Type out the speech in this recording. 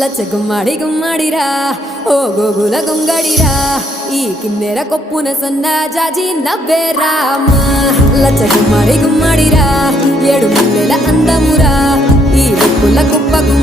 లచ్చ గుమ్మడి గుమ్మడిరా ఓ గోగుల గుంగడిరా ఈ కిన్నెర కొప్పున సన్న జాజి నవ్వేరామా లచ్చ గుమ్మడి గుమ్మడిరా ఏడు మల్లెల అందమురా ఈ వెప్పుల కుప్పకు